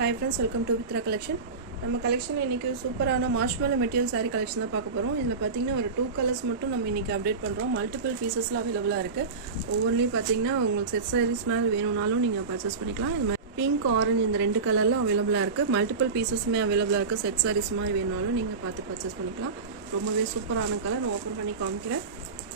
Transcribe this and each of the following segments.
Hi friends, welcome to Vitra collection. நம்ம கலெக்ஷன்ல இன்னைக்கு சூப்பரான மார்ஷ்மெல்லோ மெட்டீரியல் saree கலெக்ஷன் தான் பார்க்க போறோம். இதுல பாத்தீங்கன்னா ஒரு 2 கலர்ஸ் மட்டும் நம்ம இன்னைக்கு அப்டேட் பண்றோம். மல்டிபிள் பீசஸ்ல அவேலபிளா இருக்கு. ஒவ்வொன்றிலயும் பாத்தீங்கன்னா உங்களுக்கு செட் sarees மாதிரி வேணும்னாலும் நீங்க பர்ச்சேஸ் பண்ணிக்கலாம். இது மாதிரி பிங்க் ஆரஞ்சு இந்த ரெண்டு கலர்ல அவேலபிளா இருக்கு. மல்டிபிள் பீசஸ்மே அவேலபிளா இருக்கு. செட் sarees மாதிரி வேணும்னாலும் நீங்க பார்த்து பர்ச்சேஸ் பண்ணிக்கலாம். ரொம்பவே சூப்பரான கலர். நான் ஓபன் பண்ணி காமிக்கிறேன்.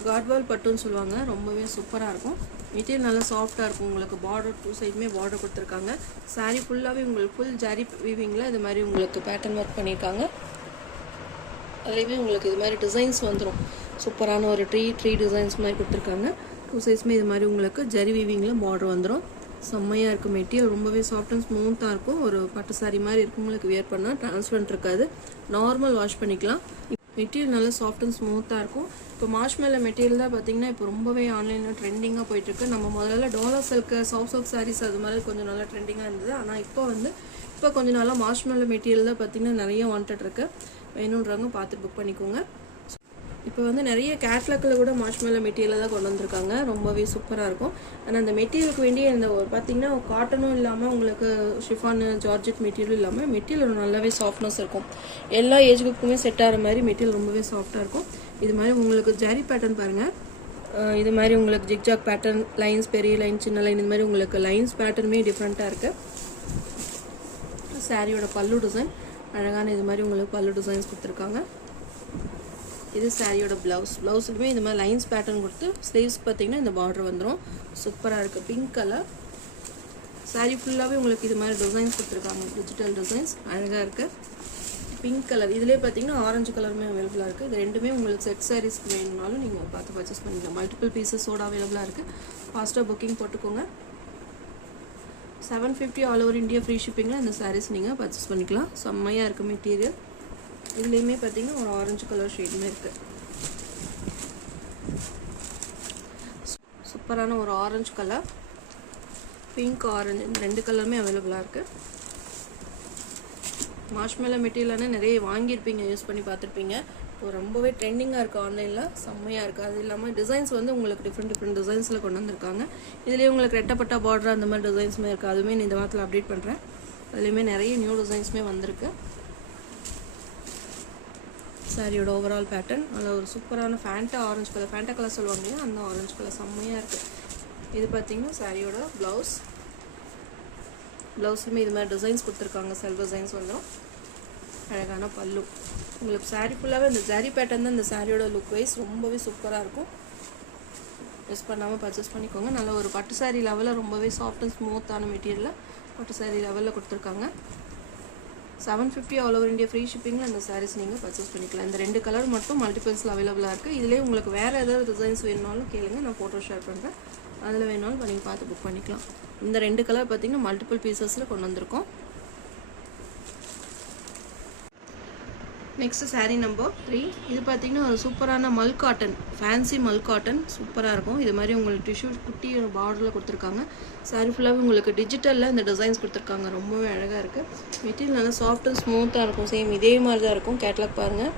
காட்வால் பட்டுன்னு சொல்லுவாங்க. ரொம்பவே சூப்பரா இருக்கும். மெட்டீரியல் நல்லா சாஃப்ட்டா இருக்கும். உங்களுக்கு பார்டர் டூ சைடுமே பார்டர் கொடுத்திருக்காங்க. saree ஃபுல்லாவே உங்களுக்கு ஃபுல் ஜரி வீவிங்ல இது மாதிரி உங்களுக்கு பேட்டர்ன் வர்க் பண்ணிருக்காங்க. அதுலயே உங்களுக்கு இது மாதிரி டிசைன்ஸ் வந்துரும். சூப்பரான ஒரு ட்ரீ டிசைன்ஸ் மாதிரி கொடுத்திருக்காங்க. டூ சைடுமே இது மாதிரி உங்களுக்கு ஜரி வீவிங்ல பார்டர் வந்துரும். செம்மையா இருக்கு. மெட்டீரியல் ரொம்பவே சாஃப்ட் அண்ட் ஸ்மூத்தா இருக்கும். ஒரு பட்டு saree மாதிரி இருக்கும். உங்களுக்கு வியர் பண்ணா டிரான்ஸ்பரண்ட் இருக்காது. நார்மல் வாஷ் பண்ணிக்கலாம். மெட்டீரியல் நல்லா சாஃப்ட் அண்ட் ஸ்மூத்தாக இருக்கும். இப்போ மார்ஷ்மெல்லோ மெட்டீரியல் தான் பார்த்தீங்கன்னா இப்போ ரொம்பவே ஆன்லைனில் ட்ரெண்டிங்காக போயிட்டுருக்கு. நம்ம முதல்ல Dola silk soft silk sarees அது மாதிரி கொஞ்சம் நல்லா ட்ரெண்டிங்காக இருந்தது. ஆனால் இப்போ கொஞ்சம் நாளாக மார்ஷ்மெல்லோ மெட்டீரியல் தான் பார்த்தீங்கன்னா நிறைய வாண்டட் இருக்குது. வேணுன்றவங்க பார்த்து புக் பண்ணிக்கோங்க. இப்போ நிறைய கேட்லாக்கில் கூட மார்ஷ்மெல்லோ மெட்டீரியல் தான் கொண்டு வந்திருக்காங்க. ரொம்பவே சூப்பராக இருக்கும். ஆனால் அந்த மெட்டீரியலுக்கு வேண்டிய இந்த ஒரு பார்த்தீங்கன்னா காட்டனும் இல்லாமல் உங்களுக்கு ஷிஃபான் ஜார்ஜெட் மெட்டீரியல் இல்லாமல் மெட்டீரியல் நல்லாவே சாஃப்ட்னஸ் இருக்கும். எல்லா ஏஜ் குரூப்புக்குமே செட் ஆகிற மாதிரி மெட்டீரியல் ரொம்பவே சாஃப்டாக இருக்கும். இது மாதிரி உங்களுக்கு ஜரி பேட்டர்ன் பாருங்கள். இது மாதிரி உங்களுக்கு ஜிக்ஜாக் பேட்டர்ன் லைன்ஸ் பெரிய லைன் சின்ன லைன் இது மாதிரி உங்களுக்கு லைன்ஸ் பேட்டர்னுமே டிஃப்ரெண்ட்டாக இருக்குது. சாரியோட பல்லு டிசைன் அழகான இது மாதிரி உங்களுக்கு பல்லு டிசைன்ஸ் கொடுத்துருக்காங்க. இது சாரியோட பிளவுஸுக்குமே இந்த மாதிரி லைன்ஸ் பேட்டர்ன் கொடுத்து ஸ்லீவ்ஸ் பார்த்தீங்கன்னா இந்த பார்டர் வந்துடும். சூப்பராக இருக்குது. பிங்க் கலர் சாரி ஃபுல்லாகவே உங்களுக்கு இது மாதிரி டிசைன்ஸ் கொடுத்துருக்காங்க. டிஜிட்டல் டிசைன்ஸ் அழகாக இருக்குது. பிங்க் கலர் இதுலேயே பார்த்தீங்கன்னா ஆரஞ்சு கலருமே அவைலபிளாக இருக்குது. இது ரெண்டுமே உங்களுக்கு செட் சாரீஸ்க்கு வேணும்னாலும் நீங்கள் பார்த்து பர்ச்சேஸ் பண்ணிக்கலாம். மல்டிபிள் பீசஸோட அவைலபிளாக இருக்குது. ஃபாஸ்ட்டாக புக்கிங் போட்டுக்கோங்க. 750 ஆல் ஓவர் இந்தியா ஃப்ரீ ஷிப்பிங்கில் இந்த சாரீஸ் நீங்கள் பர்ச்சேஸ் பண்ணிக்கலாம். செம்மையாக இருக்குது மெட்டீரியல். இதுலேயுமே பார்த்தீங்கன்னா ஒரு ஆரஞ்சு கலர் ஷேடுமே இருக்குது. சூப்பரான ஒரு ஆரஞ்சு கலர் பிங்க் ஆரஞ்சு இந்த ரெண்டு கலருமே அவைலபிளாக இருக்குது. மார்ஷ்மெல்லோ மெட்டீரியலான நிறைய வாங்கியிருப்பீங்க, யூஸ் பண்ணி பார்த்துருப்பீங்க. இப்போ ரொம்பவே ட்ரெண்டிங்காக இருக்குது. ஆன்லைனில் செம்மையாக இருக்குது. அது இல்லாமல் டிசைன்ஸ் உங்களுக்கு டிஃப்ரெண்ட் டிசைன்ஸில் கொண்டு வந்திருக்காங்க. இதுலேயே உங்களுக்கு ரெட்டப்பட்டா பார்டர் அந்த மாதிரி டிசைன்ஸுமே இருக்குது. அதுவுமே இந்த வாரத்தில் அப்டேட் பண்ணுறேன். அதுலேயுமே நிறைய நியூ டிசைன்ஸுமே வந்திருக்கு. சாரியோட ஓவரால் பேட்டர்ன் நல்ல ஒரு சூப்பரான Fanta orange colour, Fanta colour சொல்லுவாங்க இல்லையா, அந்த ஆரஞ்சு கலர் செம்மையாக இருக்குது. இது பார்த்தீங்கன்னா சாரியோட ப்ளவுஸுமே இது மாதிரி டிசைன்ஸ் கொடுத்துருக்காங்க. செல்ஃப் டிசைன்ஸ் வந்துடும். அழகான பல்லு. உங்களுக்கு சாரீ ஃபுல்லாகவே இந்த ஜரி பேட்டர்ன் தான் இந்த சாரியோட லுக் வைஸ் ரொம்பவே சூப்பராக இருக்கும். மிஸ் பண்ணாமல் பர்ச்சேஸ் பண்ணிக்கோங்க. நல்ல ஒரு பட்டு சாரீ லெவலில் ரொம்பவே சாஃப்ட் அண்ட் ஸ்மூத்தான மெட்டீரியலில் பட்டு சாரீ லெவலில் கொடுத்துருக்காங்க. 750 ஆல் ஓவர் இந்தியா ஃப்ரீ ஷிப்பிங்கில் இந்த சாரீஸ் நீங்கள் பர்ச்சேஸ் பண்ணிக்கலாம். இந்த ரெண்டு கலர் மட்டும் மல்டிபிள்ஸில் அவைலபிளாக இருக்குது. இதிலே உங்களுக்கு வேறு ஏதாவது டிசைன்ஸ் வேணுனாலும் கேளுங்க, நான் ஃபோட்டோ ஷேர் பண்ணுறேன். அதில் வேணாலும் நீங்கள் பார்த்து புக் பண்ணிக்கலாம். இந்த ரெண்டு கலர் பார்த்தீங்கன்னா மல்டிபிள் பீசஸில் கொண்டு வந்திருக்கோம். Next sari number 3. இது பார்த்தீங்கன்னா ஒரு சூப்பரான மல் காட்டன், ஃபேன்சி மல் காட்டன் சூப்பராக இருக்கும். இது மாதிரி உங்களுக்கு டிஷ்யூ குட்டி பார்டரில் கொடுத்துருக்காங்க. சாரீ ஃபுல்லாகவே உங்களுக்கு டிஜிட்டலில் இந்த டிசைன்ஸ் கொடுத்துருக்காங்க. ரொம்பவே அழகாக இருக்குது. மெட்டீரியல் நல்லா சாஃப்ட் அண்ட் ஸ்மூத்தாக இருக்கும். சேம் இதே மாதிரி தான் இருக்கும். கேட்லாக் பாருங்கள்.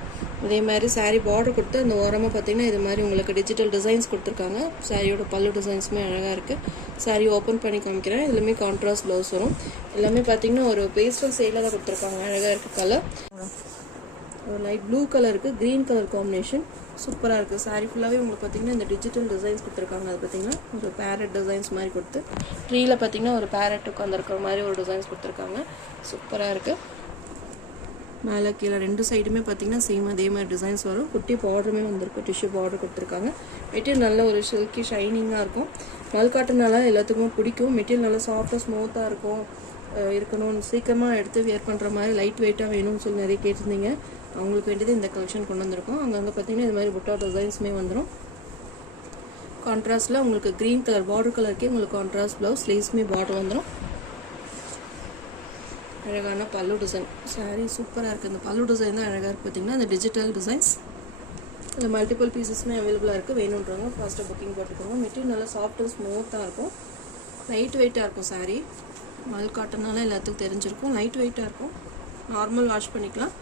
இதே மாதிரி சாரீ பார்டர் கொடுத்து அந்த ஓரமாக பார்த்தீங்கன்னா இது மாதிரி உங்களுக்கு டிஜிட்டல் டிசைன்ஸ் கொடுத்துருக்காங்க. சாரியோட பல்லு டிசைன்ஸுமே அழகாக இருக்குது. சாரீ ஓப்பன் பண்ணி காமிக்கிறேன். இதுலேயுமே கான்ட்ராஸ்ட் ப்ளவுஸ் வரும். எல்லாமே பார்த்தீங்கன்னா ஒரு பேஸ்டல் சைடில் தான் கொடுத்துருக்காங்க. அழகாக இருக்குது கலர். ஒரு லைட் ப்ளூ கலருக்கு க்ரீன் கலர் காம்பினேஷன் சூப்பராக இருக்குது. சாரீ ஃபுல்லாகவே உங்களுக்கு பார்த்தீங்கன்னா இந்த டிஜிட்டல் டிசைன்ஸ் கொடுத்துருக்காங்க. அது பார்த்தீங்கன்னா ஒரு பேரட் டிசைன்ஸ் மாதிரி கொடுத்து ட்ரீயில் பார்த்தீங்கன்னா ஒரு பேரட் உட்காந்துருக்கிற மாதிரி ஒரு டிசைன்ஸ் கொடுத்துருக்காங்க. சூப்பராக இருக்குது. மேலே கீழே ரெண்டு சைடுமே பார்த்தீங்கன்னா சேம் அதே மாதிரி டிசைன்ஸ் வரும். குட்டி பார்டருமே வந்திருக்கு. டிஷ்யூ பார்டர் கொடுத்துருக்காங்க. மெட்டீரியல் நல்ல ஒரு சில்கி ஷைனிங்காக இருக்கும். மல் காட்டனால எல்லாத்துக்குமே பிடிக்கும். மெட்டீரியல் நல்லா சாஃப்டாக ஸ்மூத்தாக இருக்கணும். சீக்கிரமாக எடுத்து வியர் பண்ணுற மாதிரி லைட் வெயிட்டாக வேணும்னு சொல்லி நிறைய கேட்டிருந்தீங்க. அவங்களுக்கு வேண்டியது இந்த கலெக்ஷன் கொண்டு வந்திருக்கோம். அங்கங்கே பார்த்தீங்கன்னா இது மாதிரி புட்டா டிசைன்ஸுமே வந்துடும். கான்ட்ராஸ்டில் உங்களுக்கு க்ரீன் கலர் பார்டர் கலருக்கே உங்களுக்கு கான்ட்ராஸ்ட் ப்ளவுஸ் ஸ்லீவ்ஸுமே பார்டர் வந்துடும். அழகான பல்லு டிசைன். சாரீ சூப்பராக இருக்குது. இந்த பல்லு டிசைன் தான் அழகாக இருக்குது. பார்த்தீங்கன்னா இந்த டிஜிட்டல் டிசைன்ஸ் இந்த மல்டிபிள் பீசஸ்மே அவைலபிளாக இருக்குது. வேணுன்றவங்க ஃபாஸ்ட்டாக புக்கிங் போட்டுக்கோங்க. மெட்டீரியல் நல்லா சாஃப்ட் அண்ட் ஸ்மூத்தாக இருக்கும். லைட் வெயிட்டாக இருக்கும். சாரீ மல் காட்டனால எல்லாத்துக்கும் தெரிஞ்சிருக்கும். லைட் வெயிட்டாக இருக்கும். நார்மல் வாஷ் பண்ணிக்கலாம்.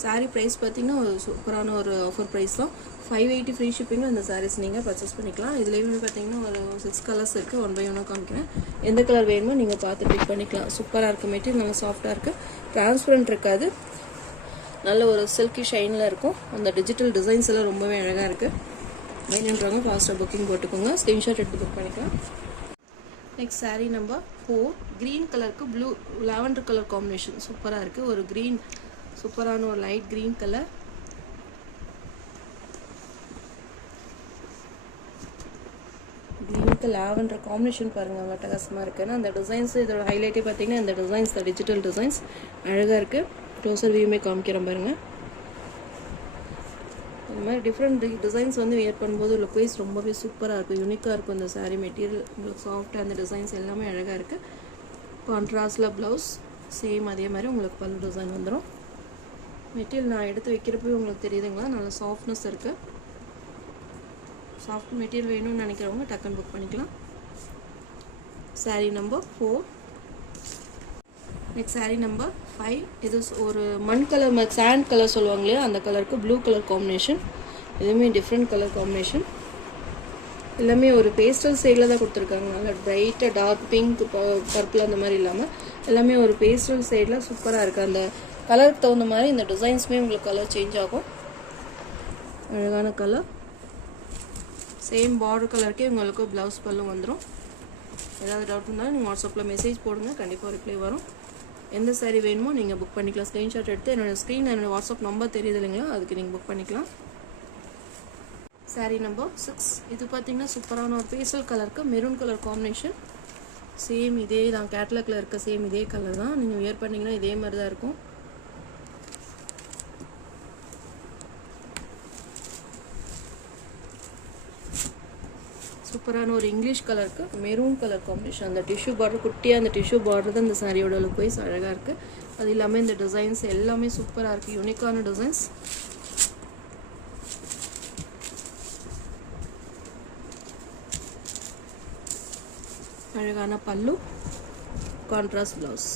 சாரீ ப்ரைஸ் பார்த்தீங்கன்னா ஒரு சூப்பரான ஒரு ஆஃபர் ப்ரைஸ் தான். 580 ஃப்ரீ ஷிப்பிங்கில் இந்த சாரீஸ் நீங்கள் பர்ச்சேஸ் பண்ணிக்கலாம். இதுலேயுமே பார்த்தீங்கன்னா ஒரு 6 கலர்ஸ் இருக்குது. 1 by 1 காமிக்கிறேன். எந்த கலர் வேணுமோ நீங்கள் பார்த்து பிக் பண்ணிக்கலாம். சூப்பராக இருக்குது. மெட்டீரியல் நல்லா சாஃப்டாக இருக்குது. டிரான்ஸ்பரண்ட் இருக்காது. நல்ல ஒரு சில்கி ஷைனில் இருக்கும். அந்த டிஜிட்டல் டிசைன்ஸ் எல்லாம் ரொம்பவே அழகாக இருக்குது. வேணுன்றவங்க ஃபாஸ்ட்டாக புக்கிங் போட்டுக்கோங்க. ஸ்க்ரீன்ஷாட் எடுத்து புக் பண்ணிக்கலாம். Next sari number 4. க்ரீன் கலருக்கு ப்ளூ லாவெண்டர் கலர் காம்பினேஷன் சூப்பராக இருக்குது. ஒரு க்ரீன் சூப்பரான ஒரு லைட் க்ரீன் கலர். க்ரீனுக்கு லாவெண்டர் காம்பினேஷன் பாருங்கள் அவ்வளோ அட்டகாசமாக இருக்குன்னா அந்த டிசைன்ஸ் இதோட ஹைலைட்டே பார்த்தீங்கன்னா இந்த டிசைன்ஸ் த டிஜிட்டல் டிசைன்ஸ் அழகாக இருக்குது. க்ளோசர் வியூமே காமிக்கிறேன் பாருங்கள். இந்த மாதிரி டிஃப்ரெண்ட் டிசைன்ஸ் வந்து வியர் பண்ணும்போது லுக் வைஸ் ரொம்பவே சூப்பராக இருக்கும். யூனிக்காக இருக்கும் இந்த சாரீ மெட்டீரியல். உங்களுக்கு சாஃப்டாக அந்த டிசைன்ஸ் எல்லாமே அழகாக இருக்குது. கான்ட்ராஸ்டில் ப்ளவுஸ் சேம் அதே மாதிரி உங்களுக்கு பல்லு டிசைன் வந்துடும். மெட்டீரியல் நான் எடுத்து வைக்கிறப்பவே உங்களுக்கு தெரியுதுங்களா நல்ல சாஃப்ட்னஸ் இருக்குது. சாஃப்ட் மெட்டீரியல் வேணும்னு நினைக்கிறவங்க டக்குன்னு புக் பண்ணிக்கலாம். Sari number 4. Next sari number 5. இது ஒரு மண் கலர் சாண்ட் கலர் சொல்லுவாங்க இல்லையா அந்த கலருக்கு ப்ளூ கலர் காம்பினேஷன். இதுவுமே டிஃப்ரெண்ட் கலர் காம்பினேஷன். எல்லாமே ஒரு பேஸ்டல் சைடில் தான் கொடுத்துருக்காங்க. நல்லா ப்ரைட்டாக டார்க் பிங்க் பர்பிள் அந்த மாதிரி இல்லாமல் எல்லாமே ஒரு பேஸ்டல் சைடில் சூப்பராக இருக்குது. அந்த கலருக்கு தகுந்த மாதிரி இந்த டிசைன்ஸுமே உங்களுக்கு கலர் சேஞ்ச் ஆகும். அழகான கலர். சேம் பார்டர் கலருக்கே உங்களுக்கு ப்ளவுஸ் பல்லு வந்துடும். ஏதாவது டவுட் இருந்தாலும் நீங்கள் வாட்ஸ்அப்பில் மெசேஜ் போடுங்க. கண்டிப்பாக ரிப்ளை வரும். எந்த சாரீ வேணுமோ நீங்கள் புக் பண்ணிக்கலாம். ஸ்க்ரீன்ஷாட் எடுத்து என்னோடய வாட்ஸ்அப் நம்பர் தெரியுது இல்லைங்களா அதுக்கு நீங்கள் புக் பண்ணிக்கலாம். சாரீ நம்பர் 6. இது பார்த்தீங்கன்னா சூப்பரான ஒரு பேஸ்டல் கலருக்கு மெரூன் கலர் காம்பினேஷன். சேம் இதே தான் கேட்லாகில் இருக்க சேம் இதே கலர் தான். நீங்கள் வியர் பண்ணிங்கன்னா இதே மாதிரி தான் இருக்கும். சூப்பரான ஒரு இங்கிலீஷ் கலருக்கு மெரூன் கலர் காம்பினேஷன். அந்த டிஷ்யூ பார்டர் குட்டியாக அந்த டிஷ்யூ பார்டர் தான் இந்த சாரியோட லுக் வைஸ் அழகாக இருக்குது. அது இல்லாமல் இந்த டிசைன்ஸ் எல்லாமே சூப்பராக இருக்குது. யூனிக்கான டிசைன்ஸ். அழகான பல்லு, கான்ட்ராஸ்ட் ப்ளவுஸ்.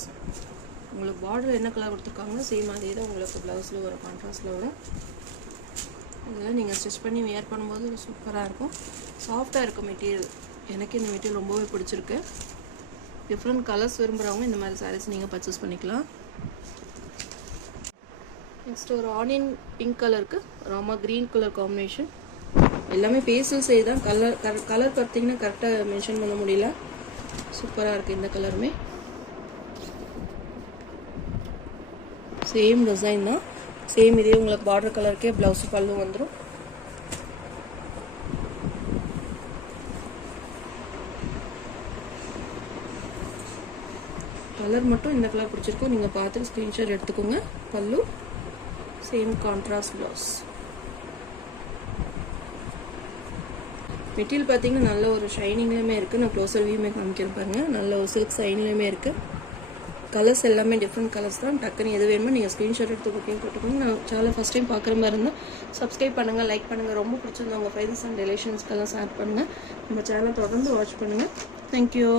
உங்களுக்கு பார்டர் என்ன கலர் கொடுத்துருக்காங்களோ சேம் அதே தான் உங்களுக்கு ப்ளவுஸில் ஒரு கான்ட்ராஸ்டில் வரும். இதெல்லாம் நீங்கள் ஸ்டிச் பண்ணி வியர் பண்ணும்போது சூப்பராக இருக்கும். சாஃப்டாக இருக்கும் மெட்டீரியல். எனக்கு இந்த மெட்டீரியல் ரொம்பவே பிடிச்சிருக்கு. டிஃப்ரெண்ட் கலர்ஸ் விரும்புகிறவங்க இந்த மாதிரி சாரீஸ் நீங்கள் பர்ச்சேஸ் பண்ணிக்கலாம். நெக்ஸ்ட் ஒரு ஆனியன் பிங்க் கலருக்கு ராமா க்ரீன் கலர் காம்பினேஷன். எல்லாமே பேஸ்டல் சைடு தான். கலர் பார்த்தீங்கன்னா கரெக்டாக மென்ஷன் பண்ண முடியல. சூப்பராக இருக்குது இந்த கலருமே. சேம் டிசைன் தான். சேம் இதே உங்களுக்கு பார்டர் கலருக்கே ப்ளவுஸ் பல்லு வந்துடும். கலர் மட்டும் இந்த கலர் பிடிச்சிருக்கோம் நீங்கள் பார்த்து ஸ்க்ரீன்ஷாட் எடுத்துக்கோங்க. பல்லு சேம் கான்ட்ராஸ்ட் ப்ளவுஸ். மெட்டீரியல் பார்த்தீங்கன்னா நல்ல ஒரு ஷைனிங்லேயுமே இருக்குது. நான் க்ளோசர் வியூமே காமிக்கிறேன் பாருங்கள். நல்ல ஒரு சில்க் ஷைன்லேயுமே இருக்குது. கலர்ஸ் எல்லாமே டிஃப்ரெண்ட் கலர்ஸ் தான். டக்குன்னு எது வேணுமோ நீங்கள் ஸ்க்ரீன்ஷாட் எடுத்து புக்கிங் போட்டுக்கோங்க. நான் சேனல் ஃபஸ்ட் டைம் பார்க்குற மாதிரி இருந்தால் சப்ஸ்கிரைப் பண்ணுங்கள், லைக் பண்ணுங்கள். ரொம்ப பிடிச்சிருந்தா உங்கள் ஃப்ரெண்ட்ஸ் அண்ட் ரிலேஷன்ஸ்க்கெல்லாம் ஷேர் பண்ணுங்கள். நம்ம சேனலை தொடர்ந்து வாட்ச் பண்ணுங்கள். தேங்க்யூ.